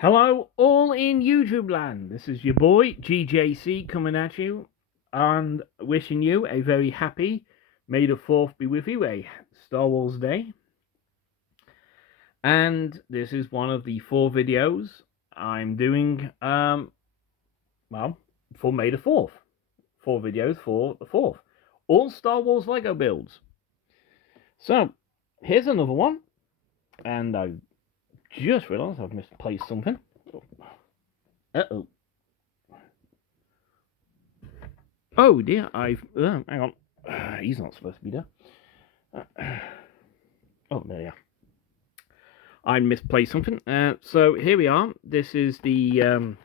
Hello, all in YouTube land. This is your boy GJC coming at you and wishing you a very happy May the 4th be with you, a Star Wars Day. And this is one of the 4 videos I'm doing, for May the 4th. 4 videos for the 4th. All Star Wars Lego builds. So, here's another one. And I just realised I've misplaced something. Uh-oh. Oh dear, hang on. He's not supposed to be there. Oh, there you are. I misplaced something. So here we are. This is the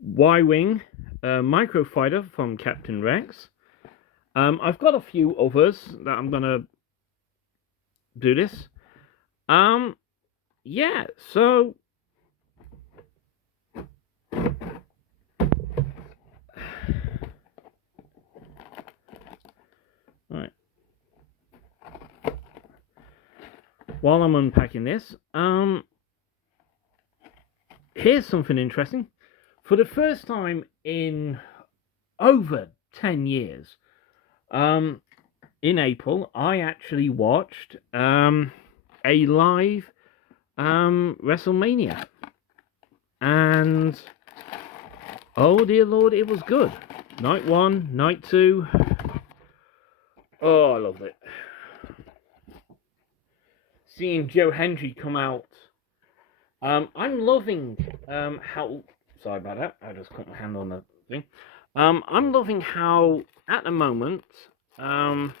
Y-Wing microfighter from Captain Rex. I've got a few others that I'm going to do this. Yeah, so... Right. While I'm unpacking this, here's something interesting. For the first time in over 10 years, in April, I actually watched a live WrestleMania. And, oh dear Lord, it was good. Night 1, night 2. Oh, I loved it. Seeing Joe Hendry come out. I'm loving how... Sorry about that. I just cut my hand on the thing. I'm loving how, at the moment... Right.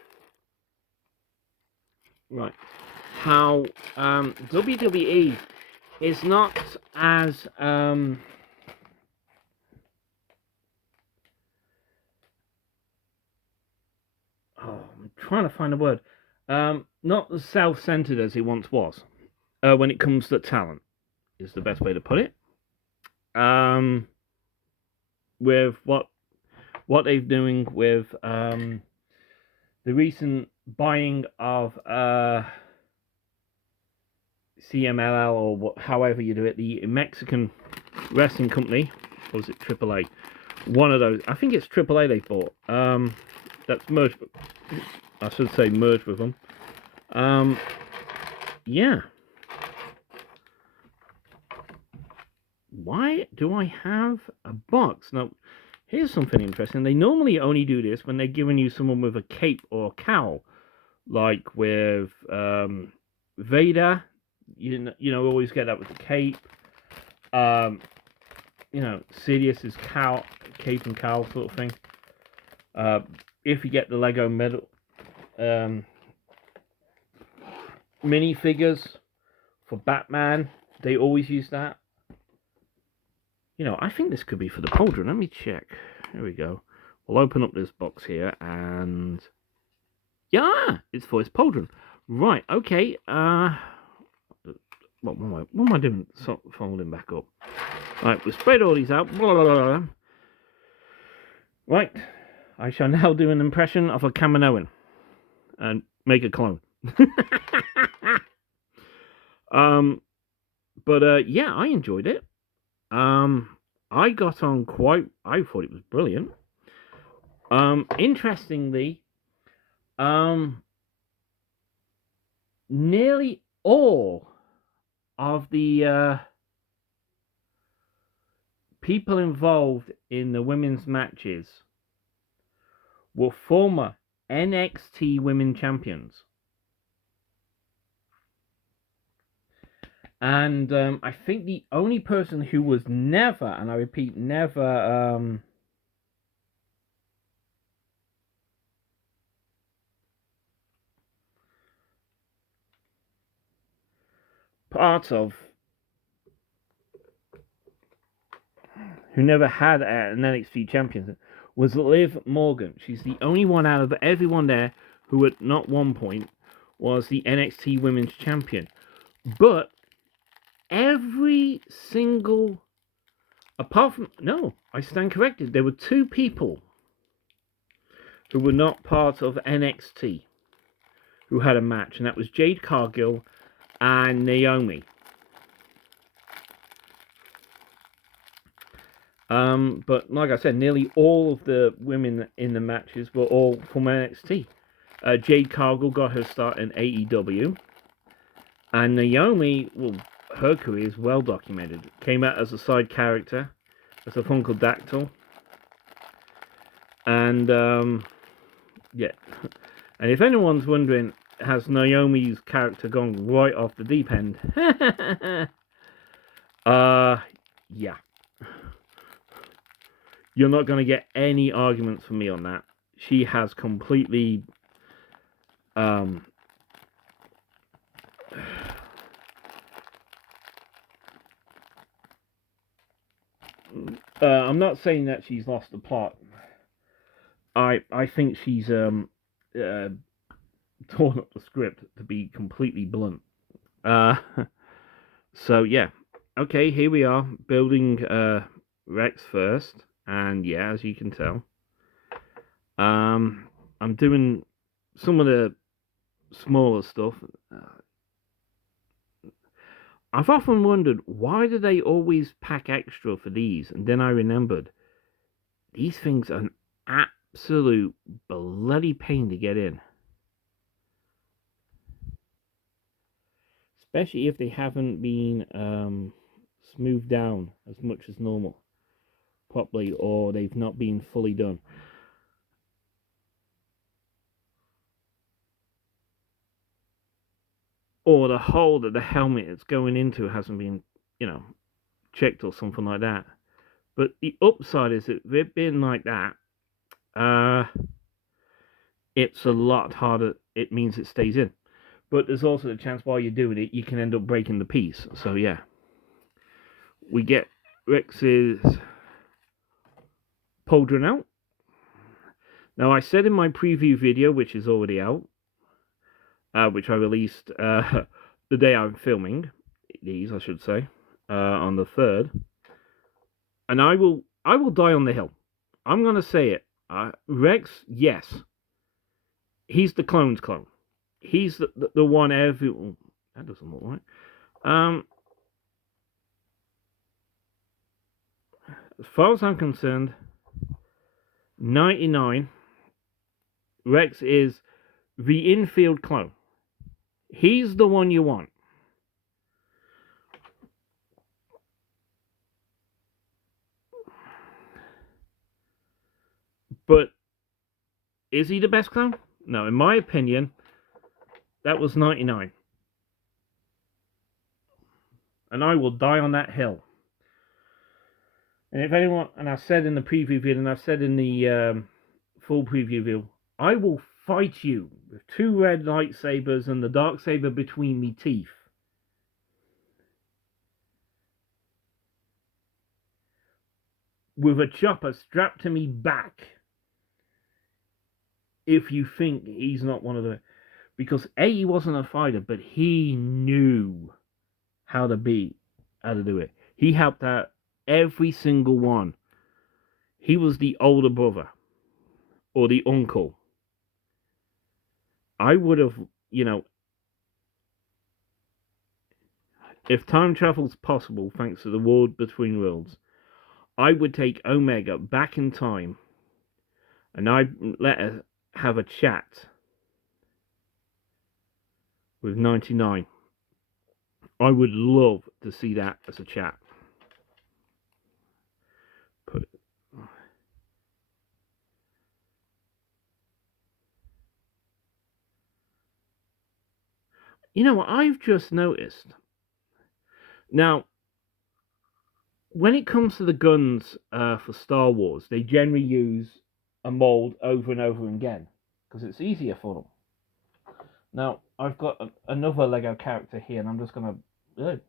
How WWE is not as... I'm trying to find a word. Not as self-centered as it once was. When it comes to talent, is the best way to put it. With what they're doing with the recent buying of CMLL, or however you do it, the Mexican wrestling company, or was it AAA? One of those. I think it's AAA they bought. That's merged. I should say merged with them. Yeah. Why do I have a box? Now, here's something interesting. They normally only do this when they're giving you someone with a cape or a cowl. Like with Vader. You know, always get that with the cape. You know, Sidious's cowl, cape and cowl sort of thing. If you get the Lego metal minifigures for Batman, they always use that. You know, I think this could be for the Pauldron. Let me check. Here we go. We'll open up this box here, and yeah, it's for his Pauldron. Right. Okay. What am I doing? Folding back up. Right. We'll spread all these out. Blah, blah, blah, blah. Right. I shall now do an impression of a Kaminoan and make a clone. But yeah, I enjoyed it. I got on quite... I thought it was brilliant. Interestingly, nearly all of the people involved in the women's matches were former NXT women champions. And I think the only person who was never, and I repeat, never part of, who never had an NXT champion, was Liv Morgan. She's the only one out of everyone there who at not one point was the NXT women's champion. But every single, apart from, no, I stand corrected, there were 2 people who were not part of NXT who had a match, and that was Jade Cargill and Naomi. But like I said, nearly all of the women in the matches were all from NXT. Jade Cargill got her start in AEW. And Naomi, well, her career is well documented. Came out as a side character, as a Funkadactyl. And, yeah. And if anyone's wondering, has Naomi's character gone right off the deep end? Yeah. You're not going to get any arguments from me on that. She has completely, I'm not saying that she's lost the plot. I think she's torn up the script, to be completely blunt. So yeah, okay, here we are building Rex first, and yeah, as you can tell, I'm doing some of the smaller stuff. I've often wondered, why do they always pack extra for these? And then I remembered, these things are an absolute bloody pain to get in. Especially if they haven't been smoothed down as much as normal, properly, or they've not been fully done. Or the hole that the helmet is going into hasn't been, checked or something like that. But the upside is that if it being like that, it's a lot harder. It means it stays in. But there's also the chance while you're doing it, you can end up breaking the piece. So yeah, we get Rex's pauldron out. Now I said in my preview video, which is already out, which I released the day I'm filming these, I should say, on the 3rd. And I will die on the hill. I'm gonna say it. Rex, yes, he's the clone's clone. He's the one everyone. That doesn't look right. As far as I'm concerned, 99. Rex is the infield clone. He's the one you want. But is he the best clone? No, in my opinion, that was 99. And I will die on that hill. And if anyone, and I said in the preview video, and I said in the full preview video, I will fight you with 2 red lightsabers and the dark saber between me teeth. With a chopper strapped to me back. If you think he's not one of the... Because A, he wasn't a fighter, but he knew how to do it. He helped out every single one. He was the older brother. Or the uncle. I would have, if time travel's possible, thanks to the World Between Worlds, I would take Omega back in time and I'd let her have a chat with 99. I would love to see that as a chat. Put it. You know what I've just noticed? Now, when it comes to the guns for Star Wars, they generally use a mold over and over again because it's easier for them. Now, I've got another Lego character here, and I'm just going to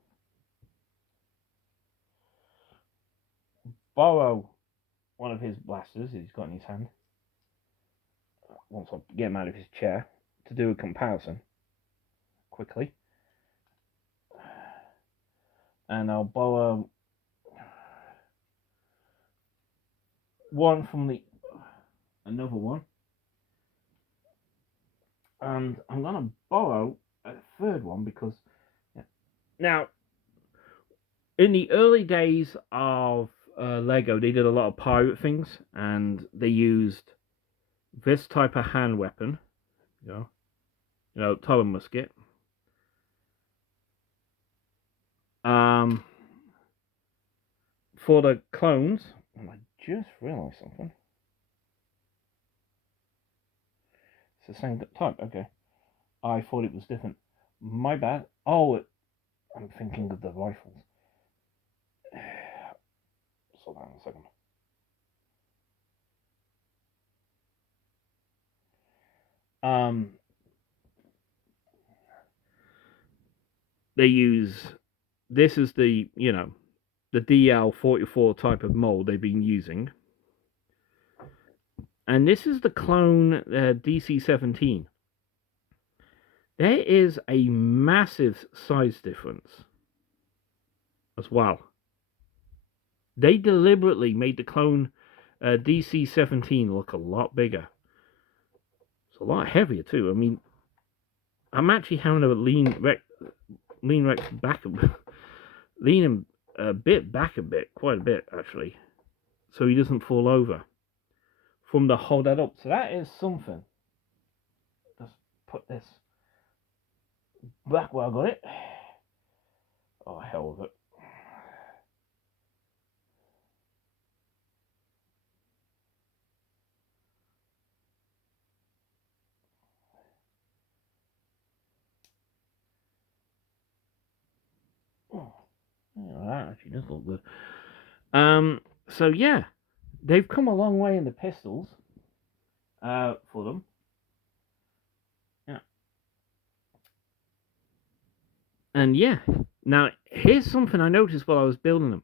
borrow one of his blasters he's got in his hand. Once I get him out of his chair to do a comparison quickly. And I'll borrow one from another one. And I'm going to borrow a third one because... Now, in the early days of Lego, they did a lot of pirate things, and they used this type of hand weapon, type of musket. For the clones, and I just realised something. It's the same type. Okay, I thought it was different. My bad. Oh, I'm thinking of the rifles. Hold on a second. They use this is the the DL44 type of mold they've been using, and this is the clone DC-17. There is a massive size difference as well. They deliberately made the clone DC-17 look a lot bigger. It's a lot heavier too. I mean, I'm actually having to lean Rex back lean him back a bit, quite a bit actually, so he doesn't fall over from the hold that up. So that is something. Let's put this back where I got it. Oh, hell with it. Oh, that actually does look good. So yeah, they've come a long way in the pistols for them. Yeah. And yeah, now here's something I noticed while I was building them.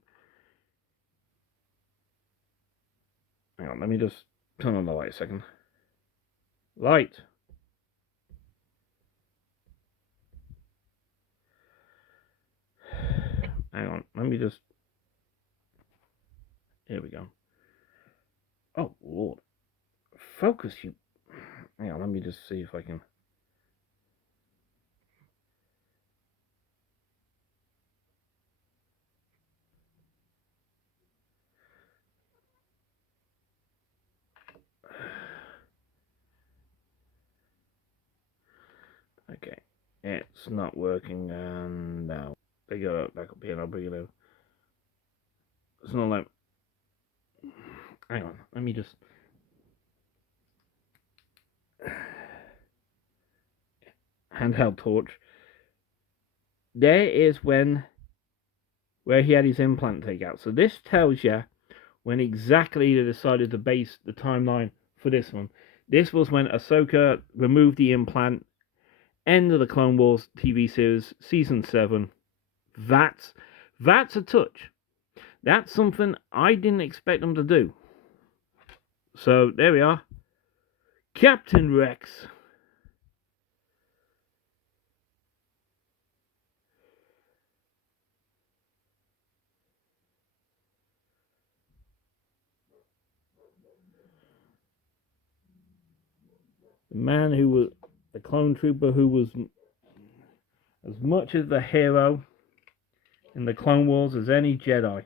Hang on, let me just turn on the light a second. Light. Hang on, let me just... Here we go. Oh, Lord. Focus, you... Hang on, let me just see if I can... Okay, it's not working, and now bring it up, back up here, and I'll bring it out. It's not like... Hang on, let me just... Handheld torch. There is where he had his implant take out. So this tells you when exactly they decided to base the timeline for this one. This was when Ahsoka removed the implant. End of the Clone Wars TV series, season 7. That's a touch. That's something I didn't expect them to do. So there we are. Captain Rex. The man who was the clone trooper who was as much of the hero in the Clone Wars as any Jedi.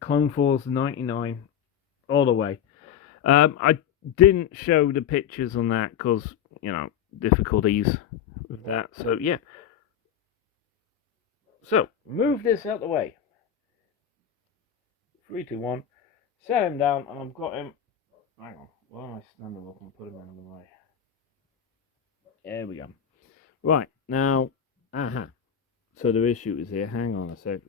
Clone Force 99 all the way. I didn't show the pictures on that because, difficulties with that. So, yeah. So, move this out the way. 3, 2, 1. Set him down, and I've got him. Hang on. Why am I standing up and put him out of the way? There we go. Right, now. So the issue is here. Hang on a sec.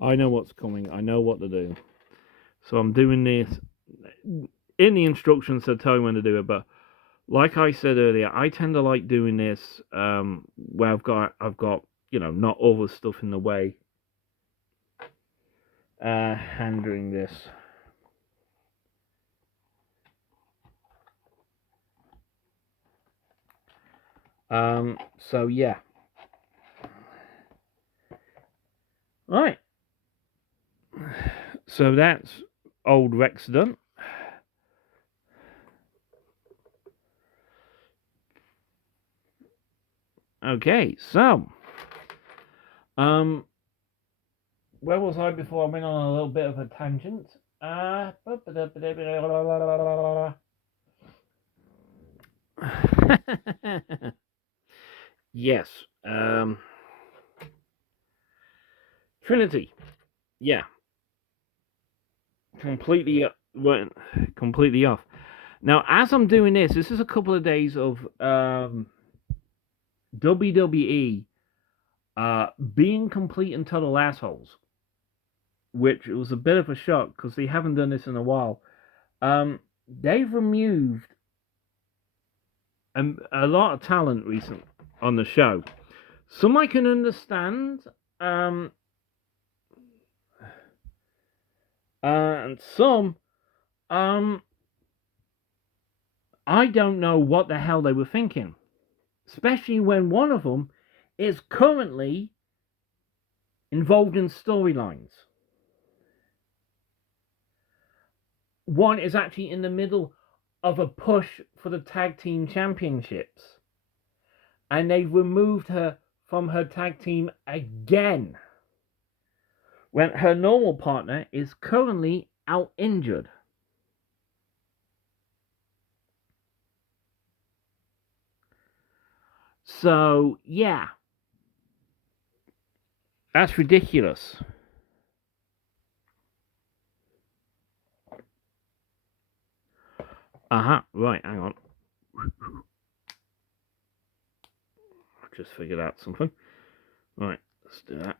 I know what's coming. I know what to do. So I'm doing this. In the instructions, they'll tell you when to do it. But like I said earlier, I tend to like doing this where I've got not all the stuff in the way. Handling this. So yeah. Right. So that's old Rex done. Okay, so where was I before I went on a little bit of a tangent? Yes. Trinity. Yeah. Completely went completely off. Now, as I'm doing this is a couple of days of WWE being complete and total assholes, which was a bit of a shock because they haven't done this in a while. They've removed a lot of talent recently on the show. Some I can understand, and some, I don't know what the hell they were thinking. Especially when one of them is currently involved in storylines. One is actually in the middle of a push for the tag team championships. And they've removed her from her tag team again, when her normal partner is currently out injured. So, yeah. That's ridiculous. Right, hang on. Just figured out something. Right, let's do that.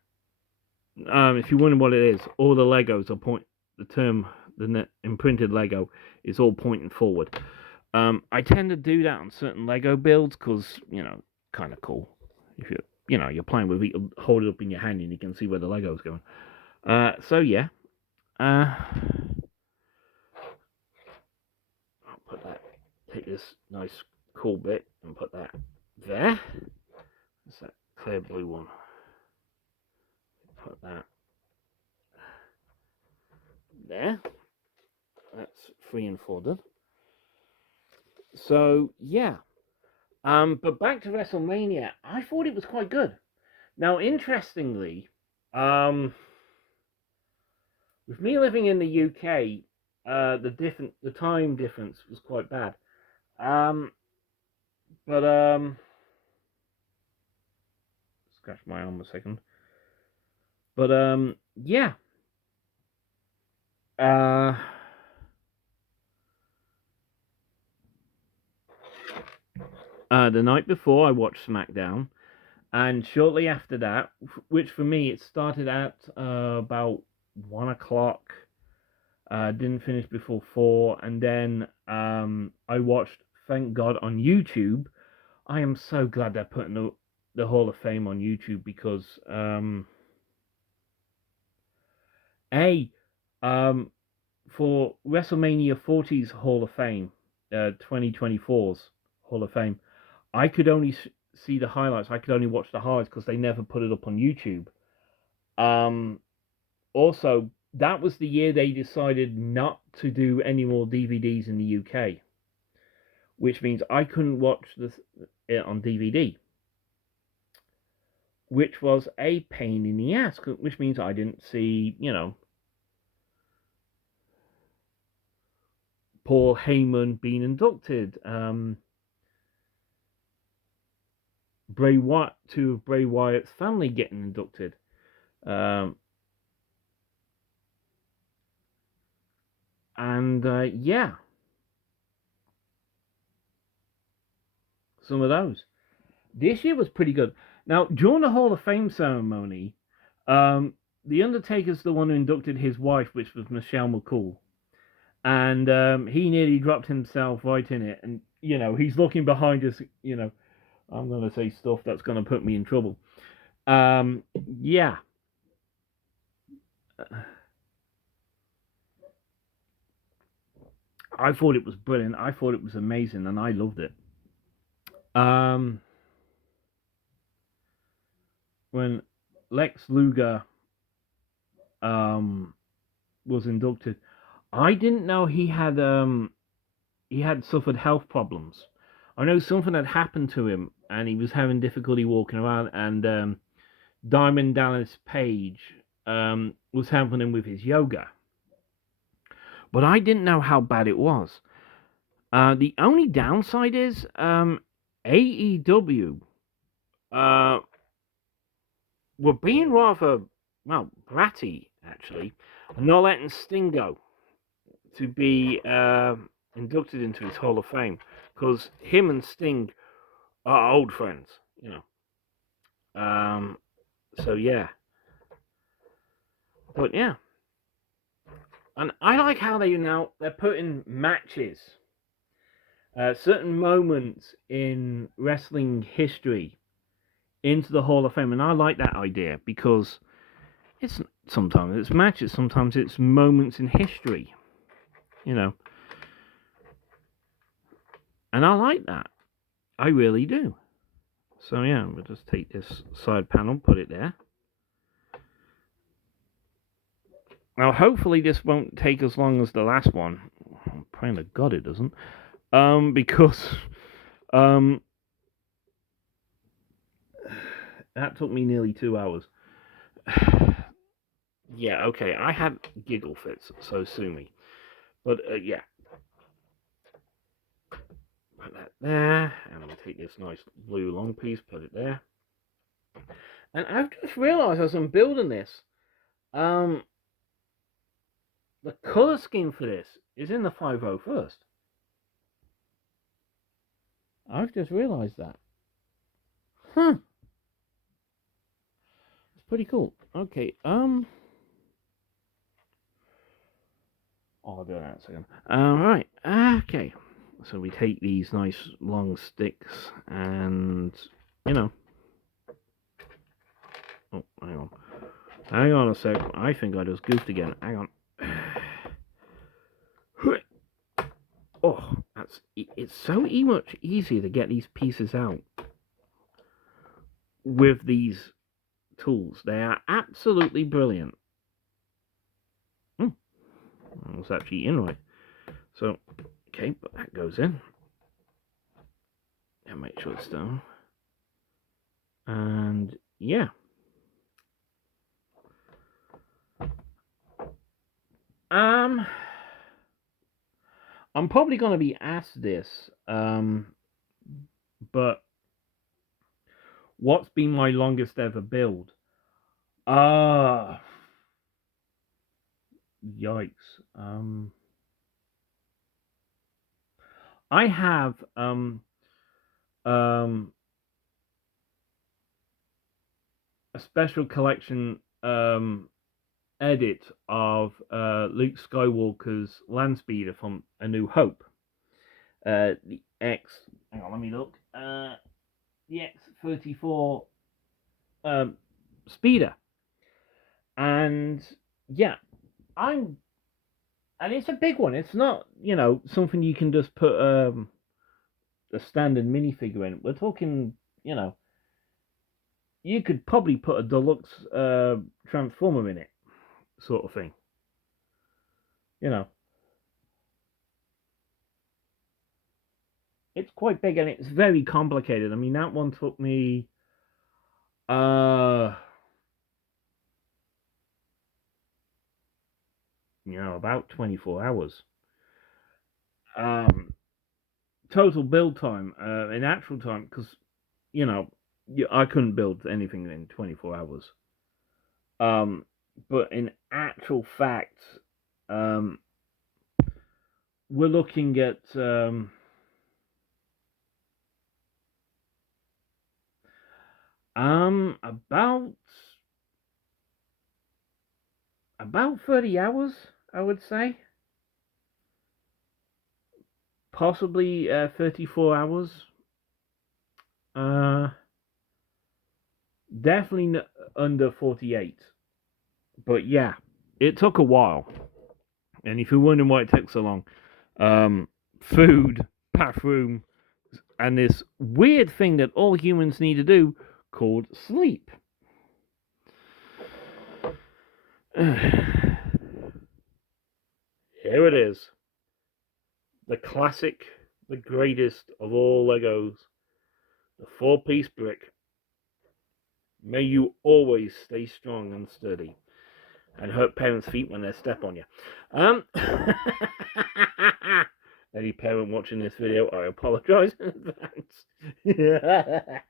If you're wondering what it is, all the Legos are the imprinted Lego is all pointing forward. I tend to do that on certain Lego builds because, kind of cool. If you're playing with it, hold it up in your hand and you can see where the Lego's going. So yeah. I'll take this nice cool bit and put that there. That's that clear blue one. Put that there. That's 3 and 4 done. So yeah. But back to WrestleMania, I thought it was quite good. Now, interestingly, with me living in the UK, the time difference was quite bad. Scratch my arm a second. But yeah. The night before I watched SmackDown, and shortly after that, which for me it started at about 1 o'clock. Didn't finish before 4, and then I watched Thank God on YouTube. I am so glad they're putting the Hall of Fame on YouTube because for WrestleMania 40's Hall of Fame, 2024's Hall of Fame, I could only see the highlights. I could only watch the highlights because they never put it up on YouTube. Also, that was the year they decided not to do any more DVDs in the UK, which means I couldn't watch it on DVD, which was a pain in the ass, which means I didn't see, Paul Heyman being inducted, Bray Wyatt, two of Bray Wyatt's family getting inducted, yeah, some of those. This year was pretty good. Now, during the Hall of Fame ceremony, the Undertaker's the one who inducted his wife, which was Michelle McCool, and he nearly dropped himself right in it. And he's looking behind us. I'm gonna say stuff that's gonna put me in trouble. Yeah. I thought it was brilliant. I thought it was amazing, and I loved it. When Lex Luger was inducted, I didn't know he had suffered health problems. I know something had happened to him, and he was having difficulty walking around, and Diamond Dallas Page was helping him with his yoga. But I didn't know how bad it was. The only downside is AEW were being rather, well, bratty, actually, and not letting Sting go to be inducted into his Hall of Fame, because him and Sting are old friends, you know. So yeah. But yeah. And I like how they're putting matches, certain moments in wrestling history into the Hall of Fame, and I like that idea because sometimes it's matches, sometimes it's moments in history, you know. And I like that. I really do. So yeah, we'll just take this side panel, put it there. Now hopefully this won't take as long as the last one. I'm praying to God it doesn't. Because that took me nearly 2 hours. Yeah, okay, I had giggle fits, so sue me. But yeah. Put that there, and we'll take this nice blue long piece, put it there. And I've just realised as I'm building this, the colour scheme for this is in the 501st. I've just realised that. Huh. It's pretty cool. Okay, I'll do that in a second. Right, okay. So we take these nice long sticks and, you know. Oh, hang on. Hang on a sec. I think I just goofed again. Hang on. Oh, it's so much easier to get these pieces out with these tools. They are absolutely brilliant. It's actually in right. So, okay, but that goes in. And make sure it's done. And yeah. I'm probably going to be asked this, but what's been my longest ever build? Yikes. I have a special collection edit of Luke Skywalker's land speeder from A New Hope. The X. Hang on, let me look. The X-34 speeder, and yeah, and it's a big one. It's not, something you can just put a standard minifigure in. We're talking, you could probably put a deluxe transformer in it, sort of thing. It's quite big and it's very complicated. I mean, that one took me about 24 hours. Total build time, in actual time, because, I couldn't build anything in 24 hours. But in actual fact, we're looking at about 30 hours, I would say. Possibly 34 hours. Definitely under 48. But yeah, it took a while. And if you're wondering why it took so long, food, bathroom, and this weird thing that all humans need to do called sleep. Here it is. The classic, the greatest of all Legos, The 4-piece brick. May you always stay strong and sturdy, and hurt parents' feet when they step on you. Any parent watching this video, I apologize in advance.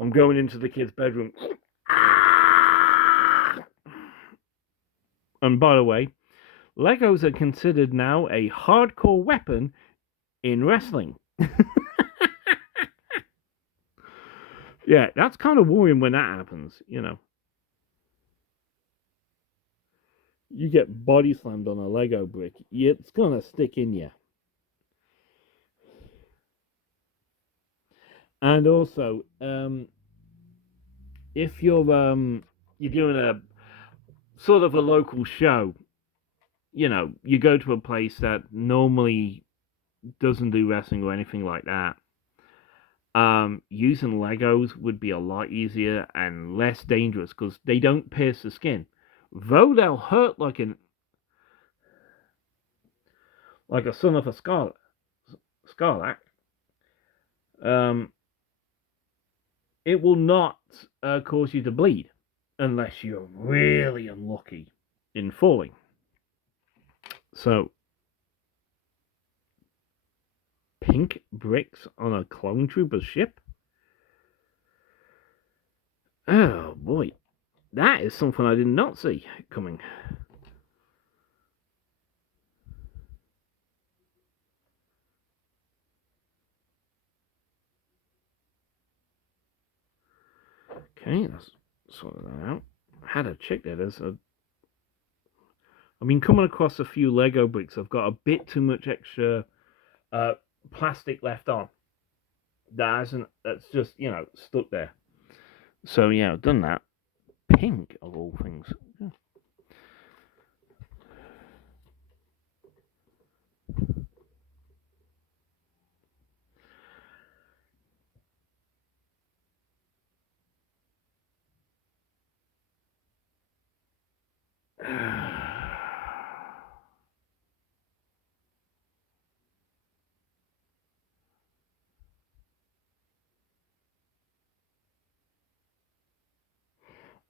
I'm going into the kid's bedroom. And by the way, Legos are considered now a hardcore weapon in wrestling. Yeah, that's kind of worrying when that happens, you know. You get body slammed on a Lego brick, it's gonna stick in you. And also, if you're doing a sort of a local show, you know, you go to a place that normally doesn't do wrestling or anything like that. Using Legos would be a lot easier and less dangerous because they don't pierce the skin, though they'll hurt like a son of a Scarlet. It will not cause you to bleed unless you're really unlucky in falling. So, pink bricks on a clone trooper ship? Oh boy, that is something I did not see coming. Okay, let's sort that out. I had to check that as a... I mean, coming across a few Lego bricks, I've got a bit too much extra plastic left on. That's just, you know, stuck there. So yeah, I've done that. Pink of all things. Yeah.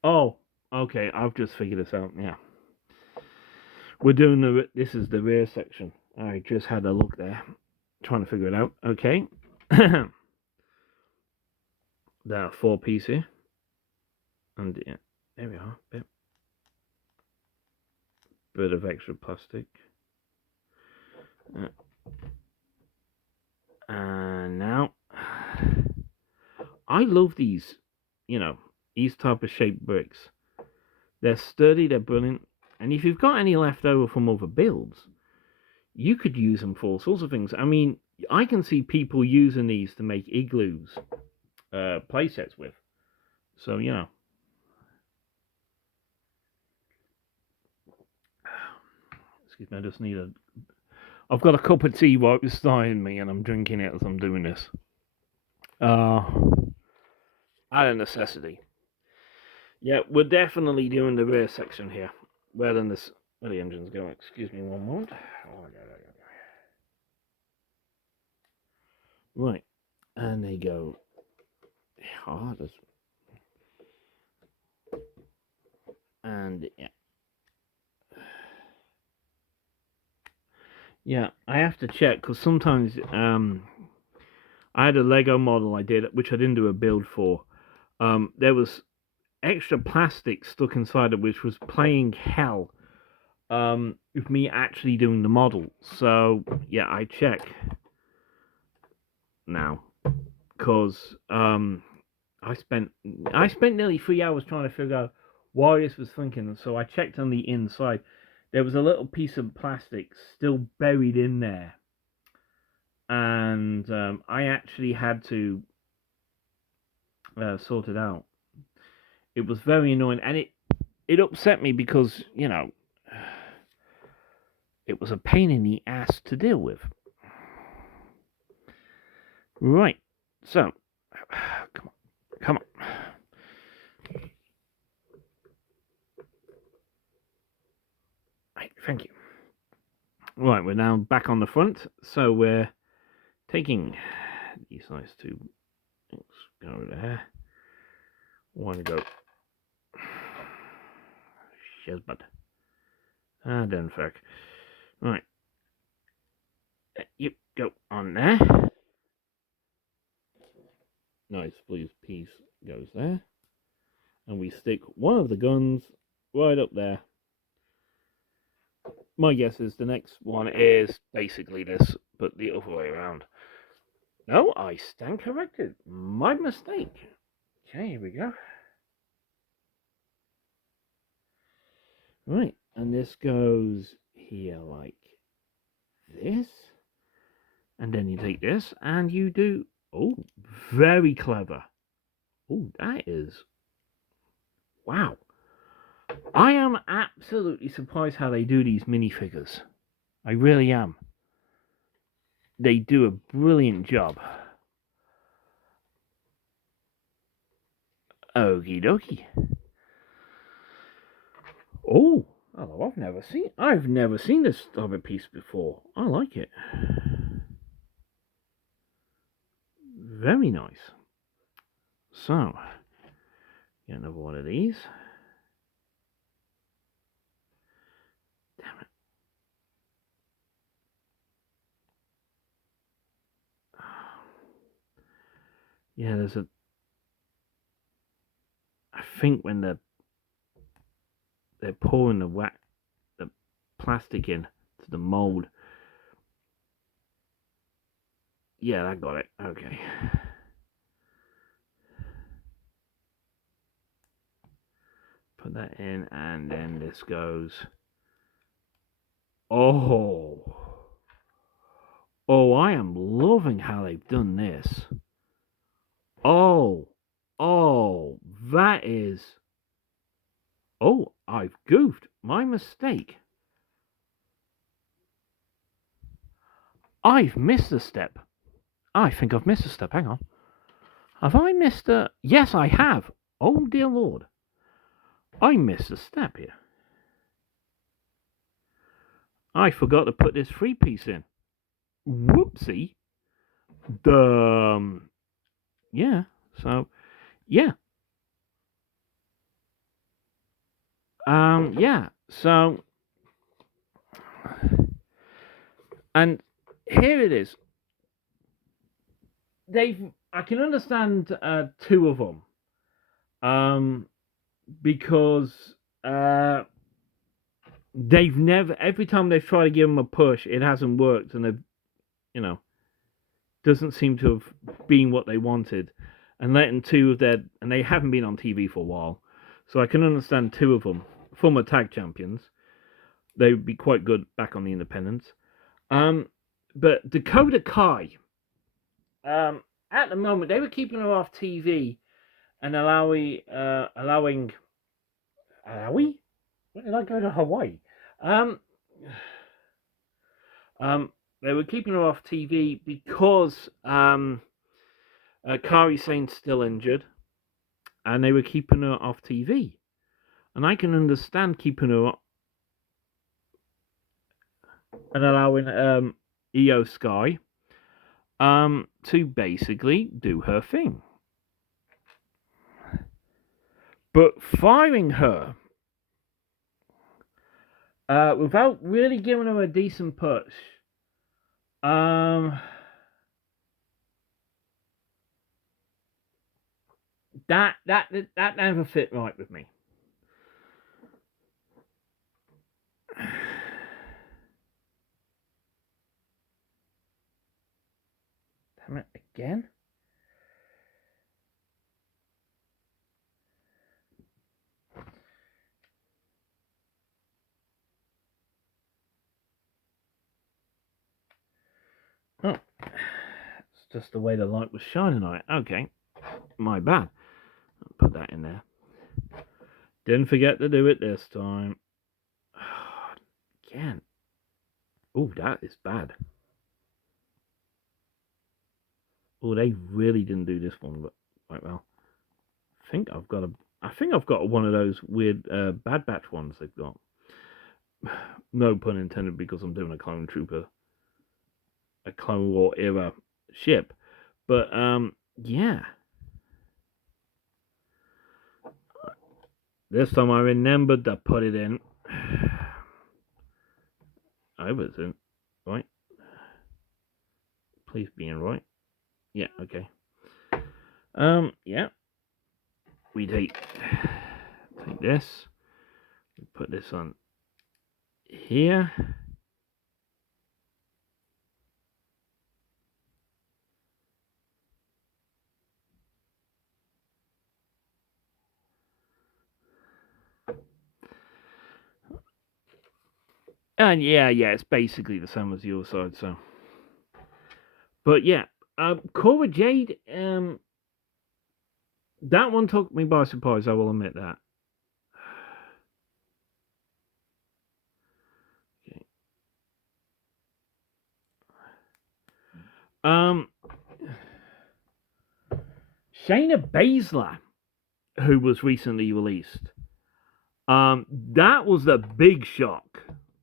Oh, okay, I've just figured this out, yeah. We're doing this is the rear section. I just had a look there, trying to figure it out. Okay. There are 4 pieces here. And yeah, there we are. Bit of extra plastic. And now, I love these, you know, these type of shaped bricks. They're sturdy, they're brilliant. And if you've got any left over from other builds, you could use them for all sorts of things. I mean, I can see people using these to make igloos, play sets with. So, you know. Excuse me, I just need a... I've got a cup of tea right beside me and I'm drinking it as I'm doing this. Out of necessity. Yeah, we're definitely doing the rear section here. Where the engine's going. Excuse me one moment. Right. And they go. Oh, and yeah. Yeah, I have to check because sometimes I had a Lego model I did, which I didn't do a build for. There was extra plastic stuck inside it, which was playing hell with me actually doing the model. So yeah, I check now because I spent nearly 3 hours trying to figure out why this was thinking. So I checked on the inside. There was a little piece of plastic still buried in there. And I actually had to sort it out. It was very annoying, and it upset me because, you know, it was a pain in the ass to deal with. Right, so, come on. Right, thank you. Right, we're now back on the front, so we're taking these nice two. Let's go there. One go. Shazbud. Denfuck. Right. You go on there. Nice blue piece goes there. And we stick one of the guns right up there. My guess is the next one is basically this, but the other way around. No, I stand corrected. My mistake. Okay, here we go. Right, and this goes here like this. And then you take this and you do... Oh, very clever. Oh, that is... Wow. I am absolutely surprised how they do these minifigures. I really am. They do a brilliant job. Okie dokie. Oh, hello, I've never seen this type of piece before. I like it. Very nice. So, get another one of these. Damn it. Yeah, there's a... I think when they're pouring the plastic in to the mold. Yeah, I got it. Okay. Put that in, and then this goes. Oh, I am loving how they've done this. Oh, that is... Oh, I've goofed. My mistake. I've missed a step. I think I've missed a step. Hang on. Have I missed a... Yes, I have. Oh, dear Lord. I missed a step here. I forgot to put this 3-piece in. Whoopsie. Yeah, so... Yeah. Yeah, so... And here it is. I can understand 2 of them. Because they've never... Every time they've tried to give them a push, it hasn't worked, and they've, doesn't seem to have been what they wanted. And letting 2 of their... And they haven't been on TV for a while. So I can understand 2 of them, former tag champions. They would be quite good back on the independents. But Dakota Kai, at the moment, they were keeping her off TV and allowing... When did I go to Hawaii? They were keeping her off TV because Kairi Sane's still injured, and they were keeping her off TV. And I can understand keeping her and allowing Io Sky to basically do her thing. But firing her without really giving her a decent push, that never fit right with me. Damn it, again? Oh, it's just the way the light was shining on it. Okay, my bad. I'll put that in there. Didn't forget to do it this time. Again. Oh, that is bad. Oh, they really didn't do this one quite well. I think I've got one of those weird Bad Batch ones they've got. No pun intended, because I'm doing a Clone Trooper, a Clone War era ship. But yeah. This time I remembered to put it in. I was in, right? Please be in, right? Yeah, okay. Yeah. We take this. We put this on here. And yeah, it's basically the same as the other side, so. But yeah, Cora Jade, that one took me by surprise, I will admit that. Okay. Shayna Baszler, who was recently released. That was the big shock.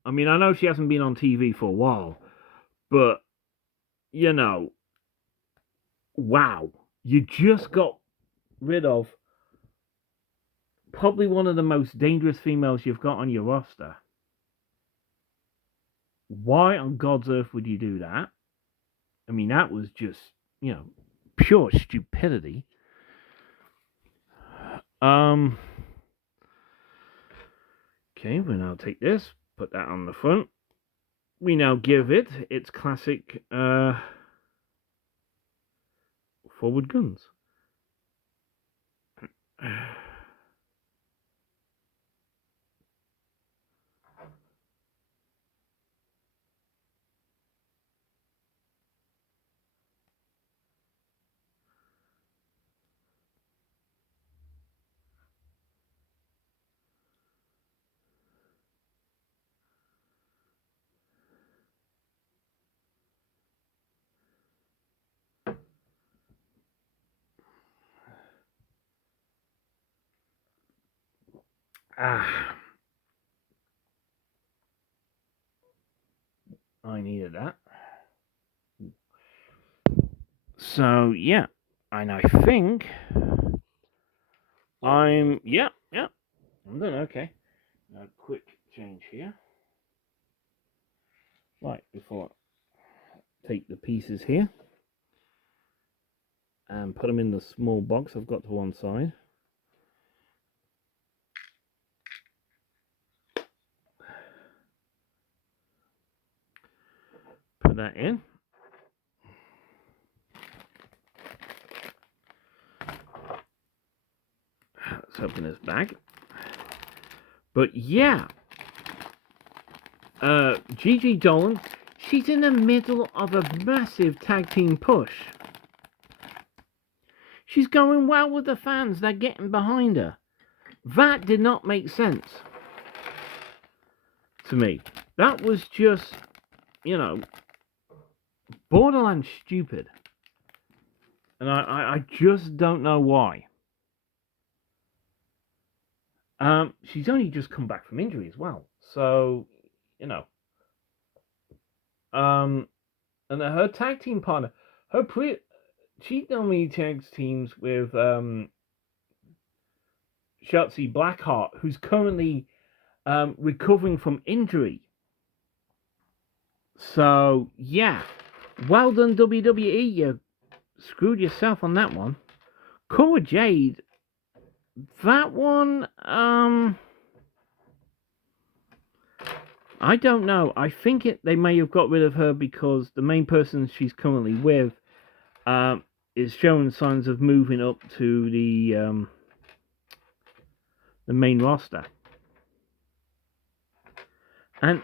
I mean, I know she hasn't been on TV for a while, but you know, wow, you just got rid of probably one of the most dangerous females you've got on your roster. Why on God's earth would you do that? I mean, that was just, pure stupidity. Okay, we'll now take this, put that on the front. We now give it its classic forward guns. I needed that. So yeah, and I think I'm I'm done. Okay, now quick change here. Right, before I take the pieces here and put them in the small box I've got to one side. Put that in. Let's open this bag. But yeah, Gigi Dolan, she's in the middle of a massive tag team push. She's going well with the fans. They're getting behind her. That did not make sense to me. That was just, borderline stupid. And I just don't know why. She's only just come back from injury as well. So, and her tag team partner, she normally tags teams with Shotzi Blackheart, who's currently recovering from injury. So yeah, well done WWE. You screwed yourself on that one. Cora Jade, that one, I don't know. I think they may have got rid of her because the main person she's currently with is showing signs of moving up to the main roster. And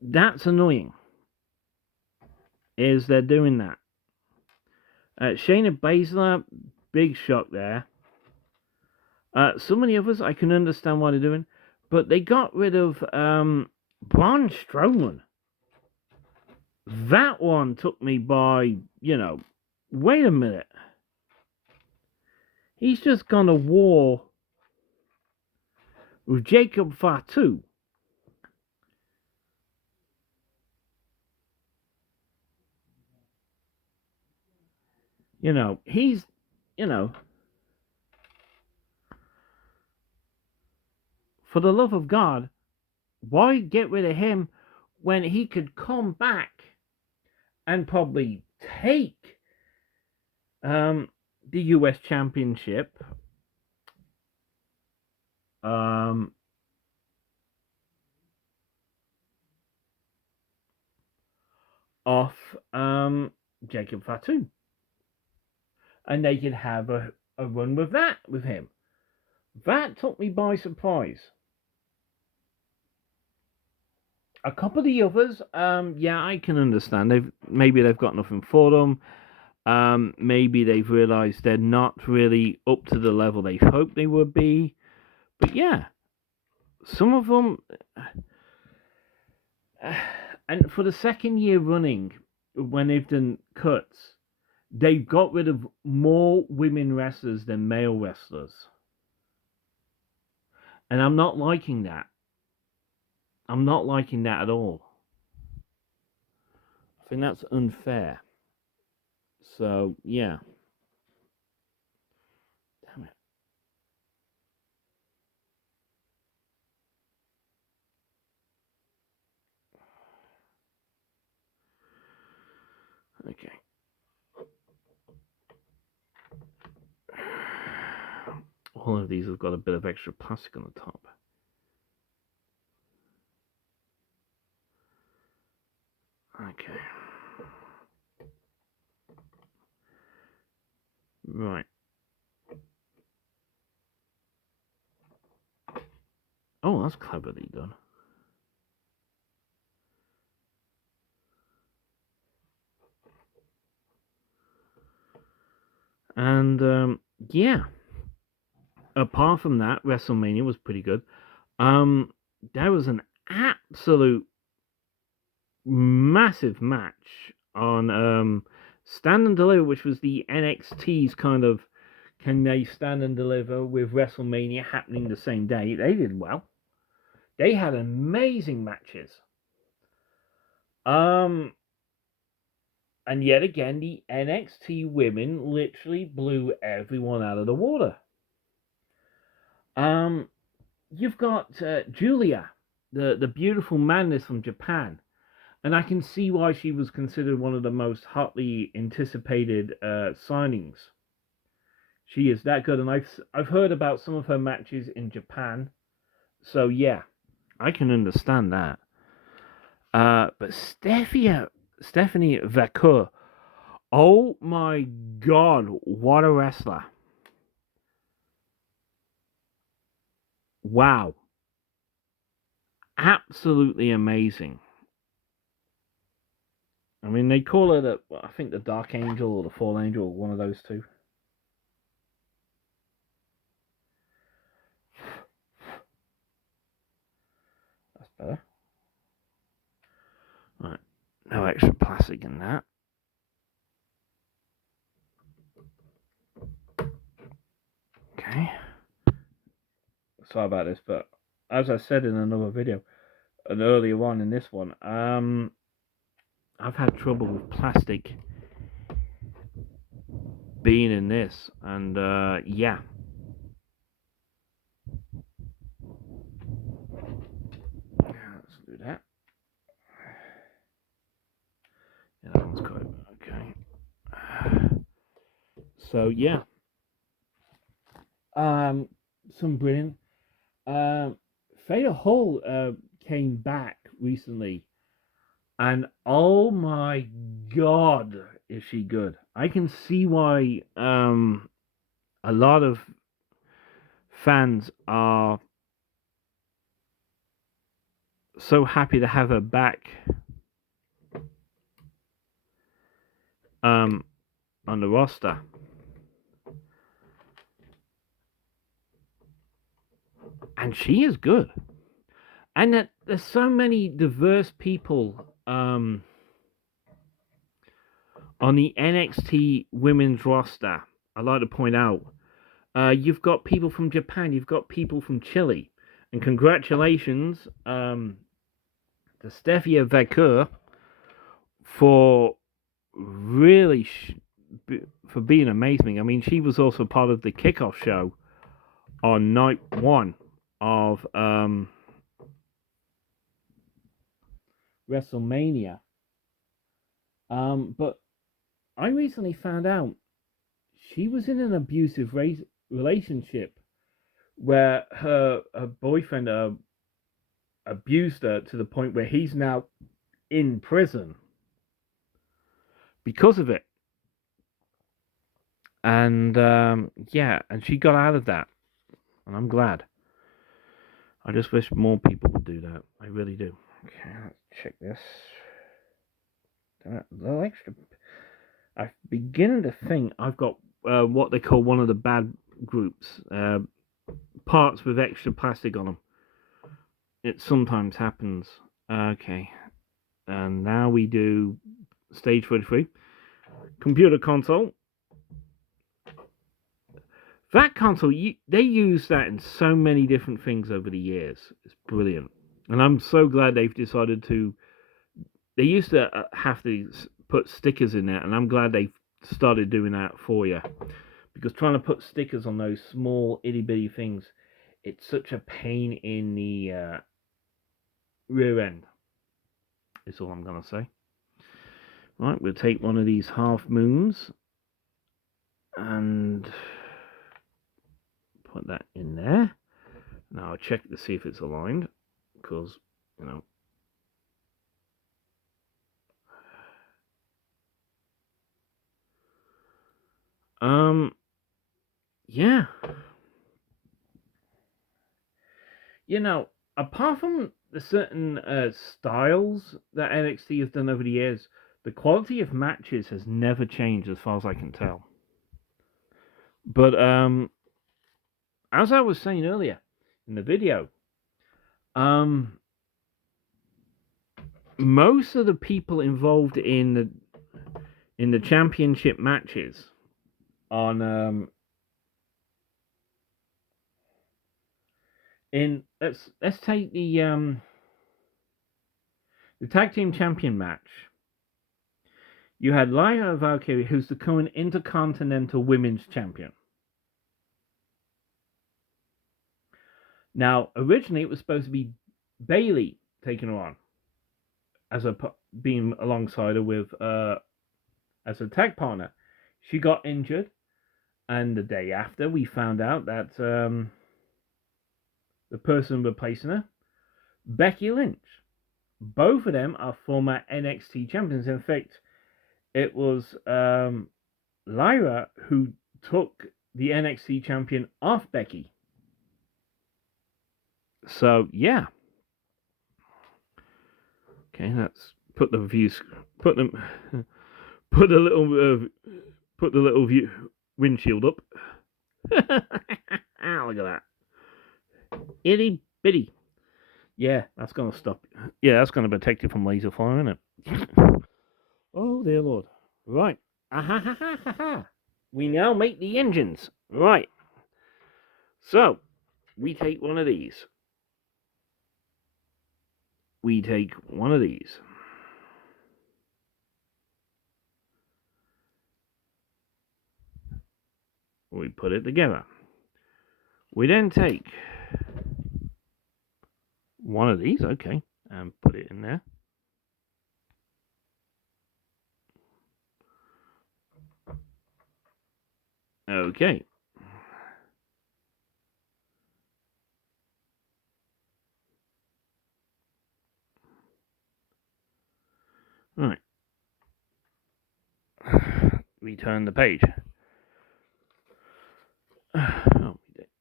that's annoying, is they're doing that. Shayna Baszler, big shock there. Some of the others, I can understand why they're doing, but they got rid of Braun Strowman. That one took me by, wait a minute. He's just gone to war with Jacob Fatu. He's, you know, for the love of God, why get rid of him when he could come back and probably take the US Championship off Jacob Fatu, and they could have a run with him. That took me by surprise. A couple of the others, yeah, I can understand. Maybe they've got nothing for them. Maybe they've realised they're not really up to the level they hoped they would be. But yeah, some of them, and for the second year running, when they've done cuts, they've got rid of more women wrestlers than male wrestlers. And I'm not liking that. I'm not liking that at all. I think that's unfair. So, yeah. Damn it. Okay. All of these have got a bit of extra plastic on the top. Okay. Right. Oh, that's cleverly done. And yeah. Apart from that, WrestleMania was pretty good. There was an absolute massive match on Stand and Deliver, which was the NXT's kind of can they stand and deliver with WrestleMania happening the same day. They did well. They had amazing matches. And yet again, the NXT women literally blew everyone out of the water. You've got Julia, the beautiful madness from Japan, and I can see why she was considered one of the most hotly anticipated signings. She is that good, and I've heard about some of her matches in Japan, so yeah, I can understand that. But Stephanie Vaquer, oh my God, what a wrestler! Wow, absolutely amazing. I mean, they call her I think the Dark Angel or the Fall Angel, or one of those two. That's better. Right, no extra plastic in that. Okay. Sorry about this, but as I said in another video, and earlier on in this one, I've had trouble with plastic being in this, and yeah. Let's do that. Yeah, that one's good. Okay. So yeah, some brilliant. Fader Hall came back recently, and oh my God, is she good? I can see why a lot of fans are so happy to have her back on the roster. And she is good. And that there's so many diverse people on the NXT women's roster. I'd like to point out, you've got people from Japan, you've got people from Chile, and congratulations to Stefia Vaquer for really for being amazing. I mean, she was also part of the kickoff show on night 1 of WrestleMania. But I recently found out she was in an abusive relationship where her boyfriend abused her to the point where he's now in prison because of it. And yeah, and she got out of that, and I'm glad. I just wish more people would do that. I really do. Okay, let's check this. Extra. I'm beginning to think I've got what they call one of the bad groups, parts with extra plastic on them. It sometimes happens. Okay, and now we do stage 43. Computer console. That console, they use that in so many different things over the years. It's brilliant. And I'm so glad they've decided to... They used to have to put stickers in there, and I'm glad they've started doing that for you. Because trying to put stickers on those small, itty-bitty things, it's such a pain in the rear end. Is all I'm going to say. Right, we'll take one of these half moons and put that in there. Now I'll check to see if it's aligned, because, you know. Yeah. You know, apart from the certain styles that NXT has done over the years, the quality of matches has never changed as far as I can tell. But as I was saying earlier in the video, most of the people involved in the championship matches on let's take the tag team champion match. You had Lyra Valkyrie, who's the current Intercontinental Women's Champion. Now, originally it was supposed to be Bayley taking her on as being alongside her with as a tag partner. She got injured, and the day after we found out that the person replacing her, Becky Lynch. Both of them are former NXT champions. In fact, it was Lyra who took the NXT champion off Becky. So yeah. Okay, let's put the views, put the little view windshield up. Look at that, itty bitty. Yeah, that's gonna stop. Yeah, that's gonna protect you from laser fire, isn't it? Oh dear Lord. Right. We now make the engines. Right. So we take one of these. We take one of these. We put it together. We then take one of these, okay, and put it in there. Okay. Right. Return the page. Oh,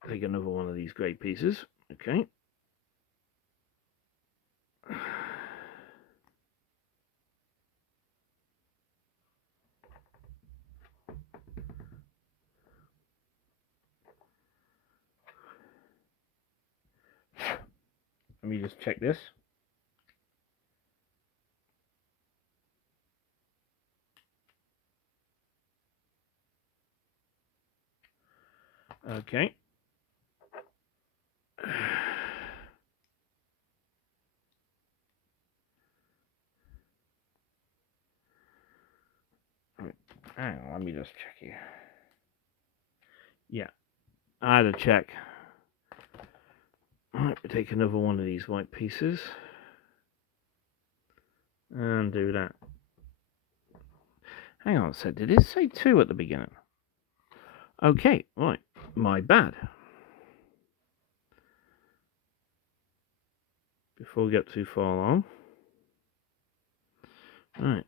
take another one of these great pieces. Okay. Let me just check this. Okay. Hang on. let me just check here. Yeah, I had to check. Alright, we take another one of these white pieces. And do that. Hang on a sec, did it say 2 at the beginning? Okay, right, my bad. Before we get too far along. Right.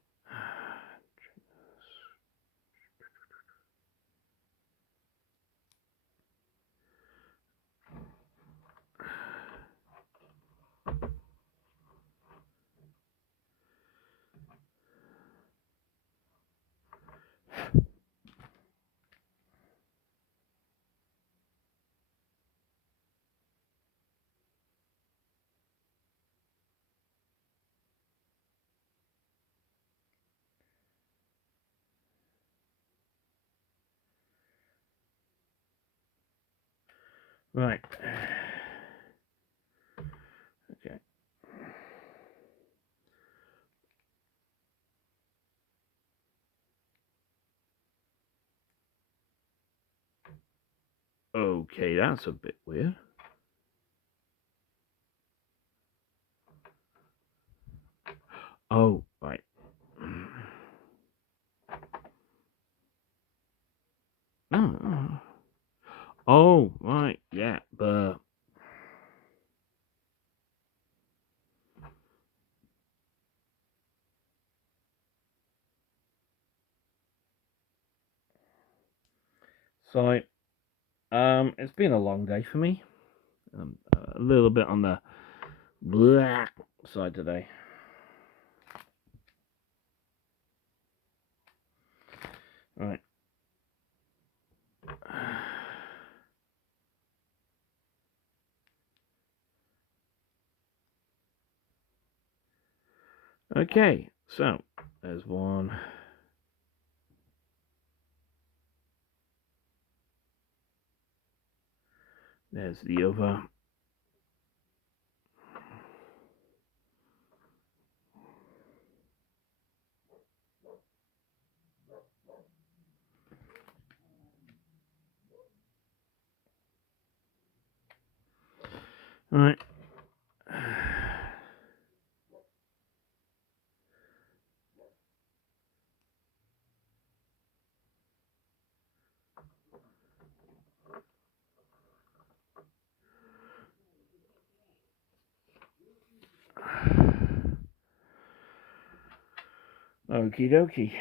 Right. Okay. Okay, that's a bit weird. Oh, right. Oh, oh, right, yeah, but so it's been a long day for me. A little bit on the black side today. Right. Okay, so there's one. There's the other. All right. Okie dokie.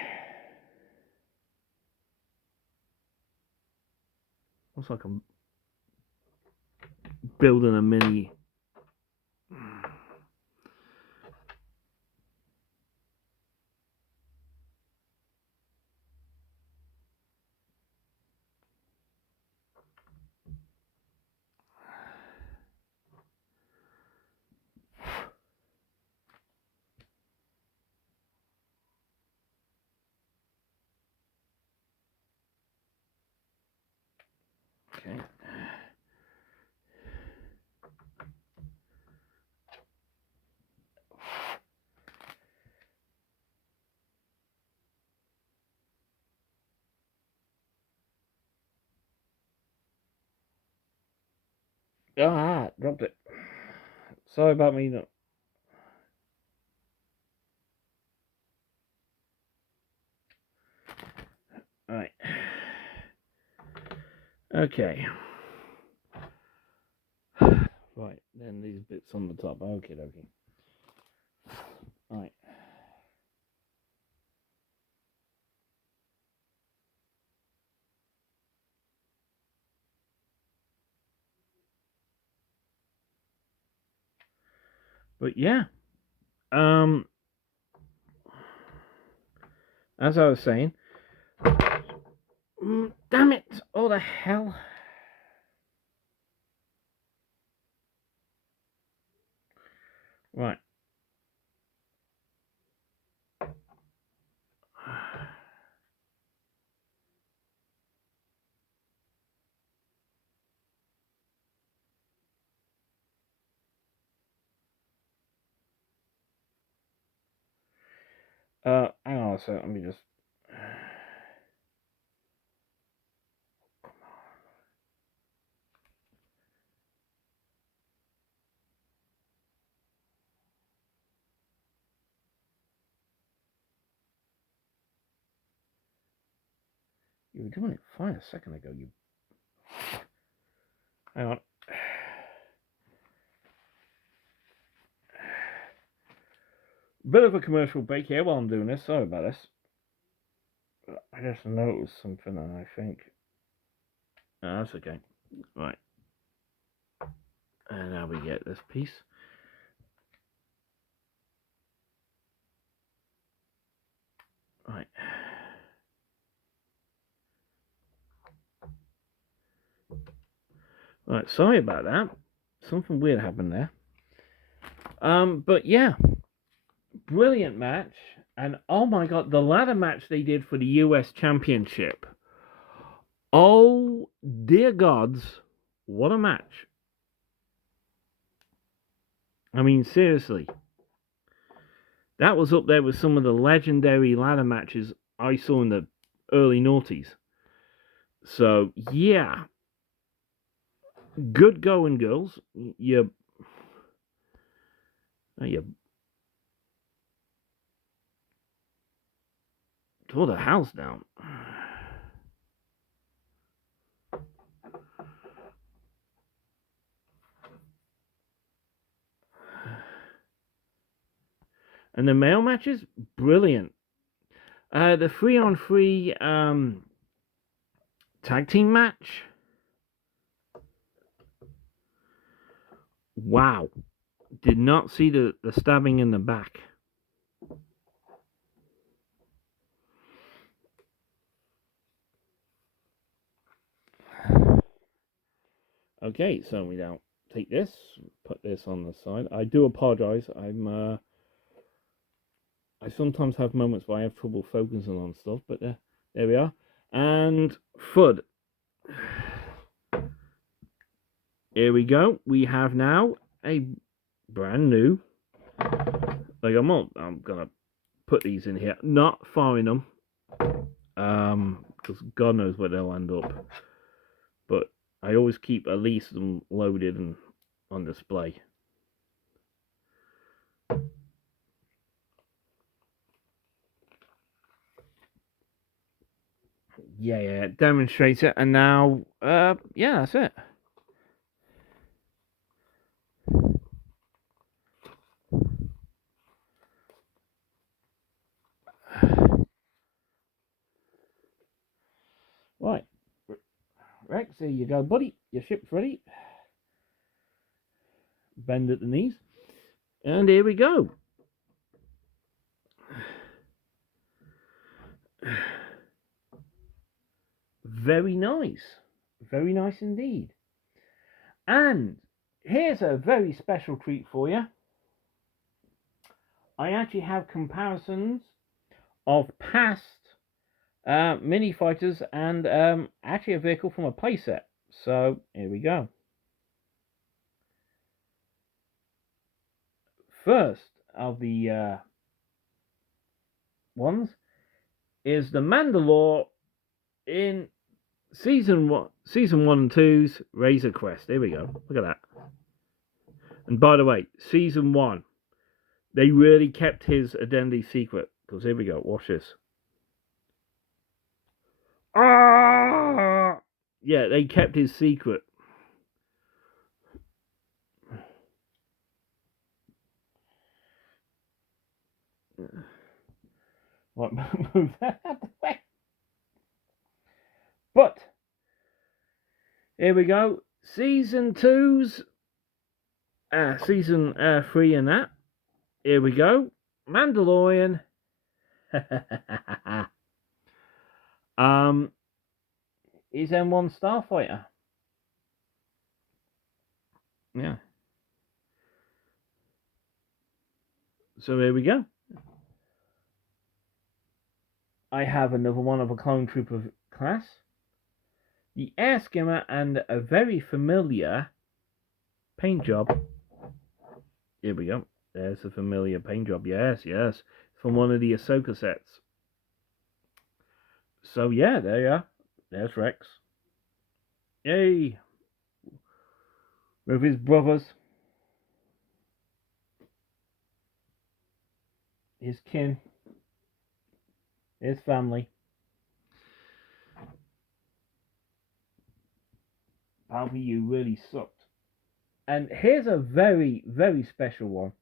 Looks like I'm building a mini. Okay. Ah, dropped it. Sorry about me. No. All right. Okay. Right, then these bits on the top. Okay, dokie. Right. But yeah. Um as I was saying. Damn it! Oh the hell. Right. Hang on a sec, let me just You were doing it fine a second ago, you... Hang on. Bit of a commercial break here while I'm doing this. Sorry about this. I just noticed something, and I think... Oh, that's okay. Right. And now we get this piece. Right. Right, sorry about that. Something weird happened there. But yeah. Brilliant match. And oh my god, the ladder match they did for the US Championship. Oh dear gods, what a match. I mean, seriously. That was up there with some of the legendary ladder matches I saw in the early noughties. So, yeah. Good going, girls. You tore the house down. And the male matches, brilliant. The 3-on-3 tag team match. Wow. Did not see the stabbing in the back. Okay, so we now take this, put this on the side. I do apologize. I sometimes have moments where I have trouble focusing on stuff, but there we are. And FUD. Here we go. We have now a brand new. Like I'm gonna put these in here, not firing them, because God knows where they'll end up. But I always keep at least them loaded and on display. Yeah, demonstrator, and now, yeah, that's it. Right, Rex, there you go, buddy. Your ship's ready. Bend at the knees, and here we go. Very nice indeed. And here's a very special treat for you. I actually have comparisons of past mini fighters and actually a vehicle from a playset. So here we go. First of the ones is the Mandalore in season 1 and 2's Razor Crest. There we go. Look at that. And by the way, season 1, they really kept his identity secret. Because here we go. Watch this. Ah! Yeah, they kept his secret. What? Move that out the way. But here we go. Season 2's season 3 and that. Here we go. Mandalorian. He's M1 Starfighter. Yeah. So here we go. I have another one of a clone trooper class. The air skimmer and a very familiar paint job. Here we go. There's a familiar paint job. Yes. From one of the Ahsoka sets. So yeah, there you are. There's Rex. Yay! With his brothers. His kin. His family. RBU really sucked. And here's a very, very special one.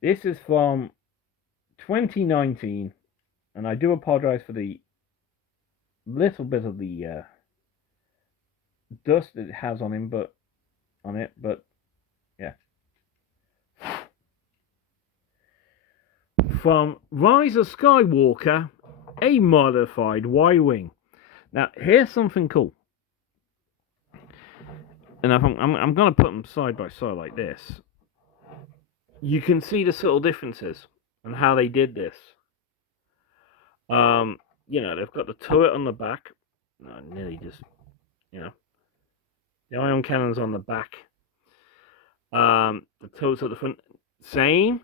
This is from 2019, and I do apologize for the little bit of the dust it has on it, but yeah. From Rise of Skywalker, a modified Y-wing. Now here's something cool, and I'm going to put them side by side like this. You can see the subtle differences and how they did this. They've got the turret on the back. No, nearly just, the ion cannons on the back. The turrets at the front, same.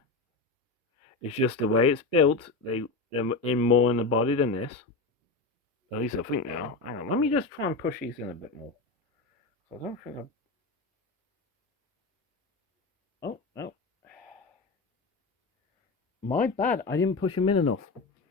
It's just the way it's built. They're in more in the body than this. At least I think now. Hang on, let me just try and push these in a bit more. So I don't think I've... Oh, no. My bad, I didn't push them in enough.